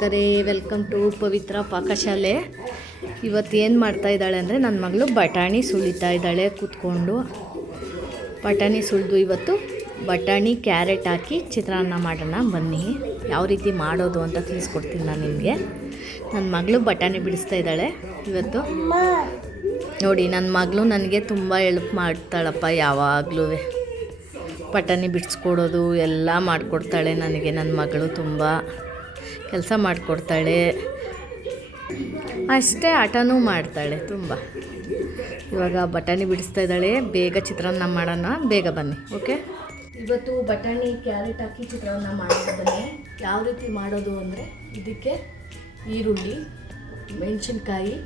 ಕರೆ welcome to ಪವಿತ್ರ ಪಾಕಶಾಲೆ. ಇವತ್ತು ಏನು ಮಾಡ್ತಾ ಇದ್ದಾಳೆ ಅಂದರೆ ನನ್ನ ಮಗಳು ಬಟಾಣಿ ಸುಳಿತಾ ಇದ್ದಾಳೆ ಕೂತ್ಕೊಂಡು. ಬಟಾಣಿ ಸುಳಿದು ಇವತ್ತು ಬಟಾಣಿ ಕ್ಯಾರೆಟ್ ಹಾಕಿ ಚಿತ್ರಾನ್ನ ಮಾಡೋಣ ಬನ್ನಿ. ಯಾವ ರೀತಿ ಮಾಡೋದು ಅಂತ ತಿಳಿಸ್ಕೊಡ್ತೀನಿ ನಾನು ನಿಮಗೆ. ನನ್ನ ಮಗಳು ಬಟಾಣಿ ಬಿಡಿಸ್ತಾ ಇದ್ದಾಳೆ ಇವತ್ತು. ನೋಡಿ ನನ್ನ ಮಗಳು ನನಗೆ ತುಂಬ ಹೆಲ್ಪ್ ಮಾಡ್ತಾಳಪ್ಪ. ಯಾವಾಗಲೂ ಬಟಾಣಿ ಬಿಡಿಸ್ಕೊಡೋದು ಎಲ್ಲ ಮಾಡಿಕೊಡ್ತಾಳೆ ನನಗೆ. ನನ್ನ ಮಗಳು ತುಂಬ ಕೆಲಸ ಮಾಡಿಕೊಡ್ತಾಳೆ, ಅಷ್ಟೇ ಆಟನೂ ಮಾಡ್ತಾಳೆ ತುಂಬ. ಇವಾಗ ಬಟಾಣಿ ಬಿಡಿಸ್ತಾ ಇದ್ದಾಳೆ. ಬೇಗ ಚಿತ್ರಾನ್ನ ಮಾಡೋಣ, ಬೇಗ ಬನ್ನಿ. ಓಕೆ, ಇವತ್ತು ಬಟಾಣಿ ಕ್ಯಾರೆಟ್ ಹಾಕಿ ಚಿತ್ರಾನ್ನ ಮಾಡೋದು ಬನ್ನಿ. ಯಾವ ರೀತಿ ಮಾಡೋದು ಅಂದರೆ ಇದಕ್ಕೆ ಈರುಳ್ಳಿ, ಮೆಣಸಿನ್ಕಾಯಿ,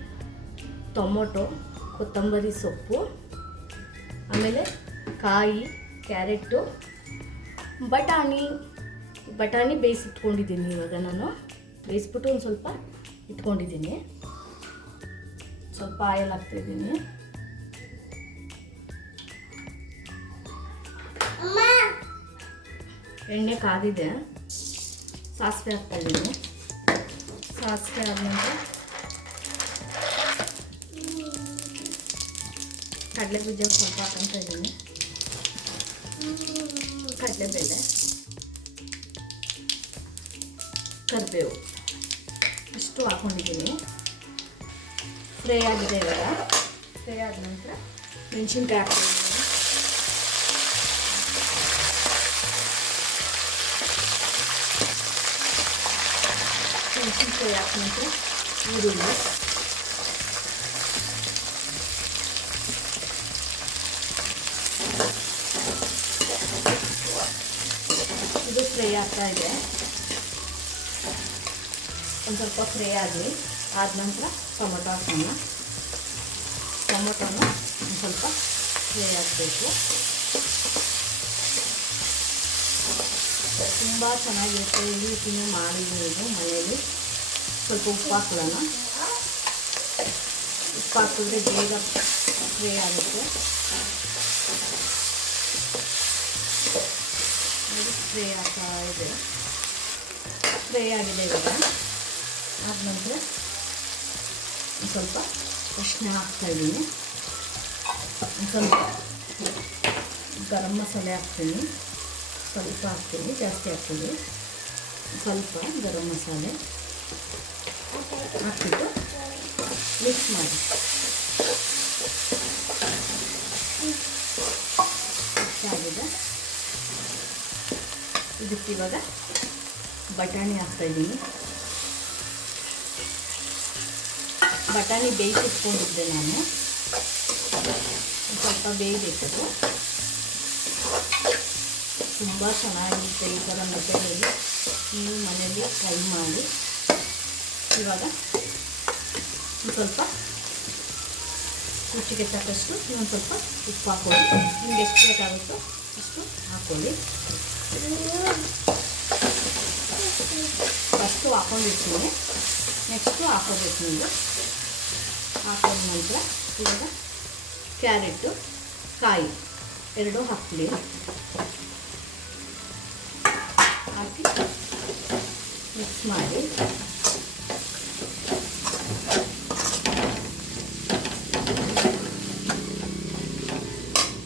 ಟೊಮೊಟೊ, ಕೊತ್ತಂಬರಿ ಸೊಪ್ಪು, ಆಮೇಲೆ ಕಾಯಿ, ಕ್ಯಾರೆಟು, ಬಟಾಣಿ ಬೇಯಿಸಿಟ್ಕೊಂಡಿದ್ದೀನಿ. ಇವಾಗ ನಾನು ಬೇಯಿಸ್ಬಿಟ್ಟು ಒಂದು ಸ್ವಲ್ಪ ಇಟ್ಕೊಂಡಿದ್ದೀನಿ. ಸ್ವಲ್ಪ ಆಯಿಲ್ ಹಾಕ್ತಾಯಿದ್ದೀನಿ. ಎಣ್ಣೆ ಕಾದಿದೆ, ಸಾಸಿವೆ ಹಾಕ್ತಾಯಿದ್ದೀನಿ. ಸಾಸಿವೆ ಆದಮೇಲೆ ಕಡಲೆಬೀಜ ಸ್ವಲ್ಪ ಹಾಕ್ತಾ ಇದ್ದೀನಿ. ಕಡಲೆಬೇಳೆ, ಕರಿಬೇವು ಇಷ್ಟು ಹಾಕ್ಕೊಂಡಿದ್ದೀನಿ. ಫ್ರೈ ಆಗಿದೆ. ಇವಾಗ ಫ್ರೈ ಆದ ನಂತರ ಮೆಣಸಿನ್ಕಾಯಿ ಹಾಕ್ತಿದ್ದೀನಿ. ಮೆಣಸಿನ್ಕಾಯಿ ಹಾಕಿದ ನಂತರ ಈರುಳ್ಳಿ, ಇದು ಫ್ರೈ ಆಗ್ತಾ ಇದೆ. ಒಂದು ಸ್ವಲ್ಪ ಫ್ರೈ ಆದ ನಂತರ ಟೊಮೊಟೊ ಹಾಕೋಣ. ಟೊಮೊಟೊನ ಒಂದು ಸ್ವಲ್ಪ ಫ್ರೈ ಆಗಬೇಕು. ತುಂಬ ಚೆನ್ನಾಗಿರುತ್ತೆ. ಈ ರೀತಿಯೂ ಮಾಡಿದ್ದೀನಿ ಮನೆಯಲ್ಲಿ. ಸ್ವಲ್ಪ ಉಪ್ಪು ಹಾಕೊಳ್ಳೋಣ. ಉಪ್ಪು ಹಾಕಿದ್ರೆ ಬೇಗ ಫ್ರೈ ಆಗುತ್ತೆ. ಫ್ರೈ ಆಗ್ತಾ ಇದೆ. ಫ್ರೈ ಆಗಿದೆ. ಇವಾಗ ಆದ ನಂತರ ಸ್ವಲ್ಪ ಅರಿಶಿನ ಹಾಕ್ತಾಯಿದ್ದೀನಿ. ಸ್ವಲ್ಪ ಗರಂ ಮಸಾಲೆ ಹಾಕ್ತೀನಿ. ಸ್ವಲ್ಪ ಹಾಕ್ತೀನಿ, ಜಾಸ್ತಿ ಹಾಕ್ತೀನಿ. ಸ್ವಲ್ಪ ಗರಂ ಮಸಾಲೆ ಹಾಕ್ಬಿಟ್ಟು ಮಿಕ್ಸ್ ಮಾಡಿ ಆಗಿದೆ. ಇದಕ್ಕೆ ಇವಾಗ ಬಟಾಣಿ ಹಾಕ್ತಾಯಿದ್ದೀನಿ. ಬಟಾಣಿ ಬೇಯಿಸಿಟ್ಕೊಂಡಿದ್ದೆ ನಾನು. ಸ್ವಲ್ಪ ಬೇಯಬೇಕದು. ತುಂಬ ಚೆನ್ನಾಗಿರುತ್ತೆ ಈ ಥರ ಮೆಥಡಲ್ಲಿ. ನೀವು ಮನೆಯಲ್ಲಿ ಟ್ರೈ ಮಾಡಿ. ಇವಾಗ ಸ್ವಲ್ಪ ರುಚಿಗೆ ತಕ್ಕಷ್ಟು ಇನ್ನೊಂದು ಸ್ವಲ್ಪ ಉಪ್ಪು ಹಾಕೊಳ್ಳಿ. ನಿಮ್ಗೆ ಎಷ್ಟು ಬೇಕಾಗುತ್ತೋ ಅಷ್ಟು ಹಾಕ್ಕೊಳ್ಳಿ. ಫಸ್ಟು ಹಾಕ್ಕೊಂಡಿರ್ತೀನಿ, ನೆಕ್ಸ್ಟು ಹಾಕೋಬೇಕು ನೀವು. ಹಾಕೊಂಡ ನಂತರ ಇವಾಗ ಕ್ಯಾರೆಟು, ಕಾಯಿ ಎರಡೂ ಹಾಕ್ಲಿ. ಹಾಕಿ ಮಿಕ್ಸ್ ಮಾಡಿ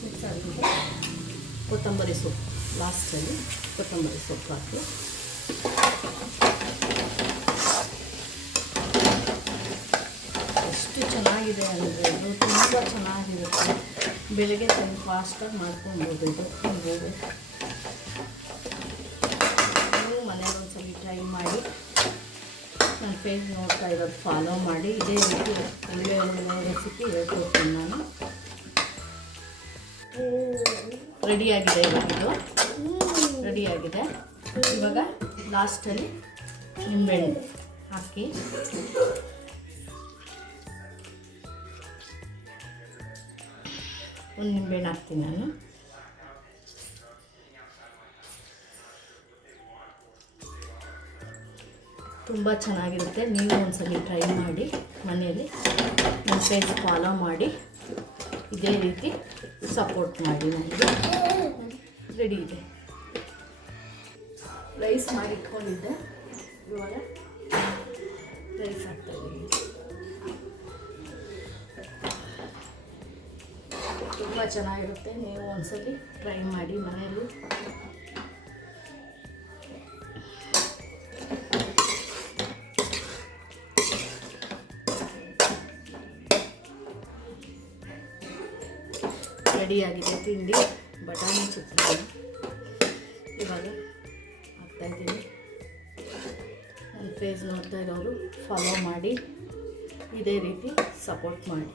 ಮಿಕ್ಸ್ ಆದಮೇಲೆ ಕೊತ್ತಂಬರಿ ಸೊಪ್ಪು ಲಾಸ್ಟಲ್ಲಿ ಕೊತ್ತಂಬರಿ ಸೊಪ್ಪು ಹಾಕಿ ಎಷ್ಟು ಚೆನ್ನಾಗಿದೆ ಅಂದರೆ ಇದು ತುಂಬ ಚೆನ್ನಾಗಿರುತ್ತೆ. ಬೆಳಗ್ಗೆ ತುಂಬ ಫಾಸ್ಟಾಗಿ ಮಾಡ್ಕೊಬೋದು. ಇದು ತಿನ್ಬೋದು. ನೀವು ಮನೇಲಿ ಒಂದ್ಸಲ ಟ್ರೈ ಮಾಡಿ. ನನ್ನ ಪೇಜ್ ನೋಡ್ತಾ ಇರೋದು ಫಾಲೋ ಮಾಡಿ. ಇದೇ ರೀತಿ ಒಳ್ಳೆ ರೆಸಿಪಿ ಹೇಳ್ಕೊಡ್ತೀನಿ ನಾನು. ರೆಡಿಯಾಗಿದೆ. ಇವಾಗ ಇದು ರೆಡಿಯಾಗಿದೆ. ಇವಾಗ ಲಾಸ್ಟಲ್ಲಿ ನಿಂಬೆಹಣ್ಣು ಹಾಕಿ ಒಂದು ನಿಂಬೆಹಣ್ಣು ಹಾಕ್ತೀನಿ ನಾನು. ತುಂಬ ಚೆನ್ನಾಗಿರುತ್ತೆ. ನೀವು ಒಂದ್ಸಲ ಟ್ರೈ ಮಾಡಿ ಮನೆಯಲ್ಲಿ. ನನ್ನ ಪೇಜ್ ಫಾಲೋ ಮಾಡಿ. ಇದೇ ರೀತಿ ಸಪೋರ್ಟ್ ಮಾಡಿ. ನನಗೆ ರೆಡಿ ಇದೆ. ರೈಸ್ ಮಾಡಿ ಇಟ್ಕೊಂಡಿದ್ದೆ. ಇವಾಗ ರೈಸ್ ಹಾಕ್ತಾಯಿದ್ದೀನಿ. ತುಂಬ ಚೆನ್ನಾಗಿರುತ್ತೆ, ನೀವು ಒಂದ್ಸಲಿ ಟ್ರೈ ಮಾಡಿ ಮನೆಯಲ್ಲಿ. ರೆಡಿಯಾಗಿದೆ ತಿಂಡಿ ಬಟಾಣಿ ಚಿತ್ರಾನ್ನ. ಇವಾಗ ಹಾಕ್ತಾಯಿದ್ದೀನಿ. ನನ್ನ ಫೇಸ್ ನೋಡ್ತಾ ಇರೋರು ಫಾಲೋ ಮಾಡಿ, ಇದೇ ರೀತಿ ಸಪೋರ್ಟ್ ಮಾಡಿ.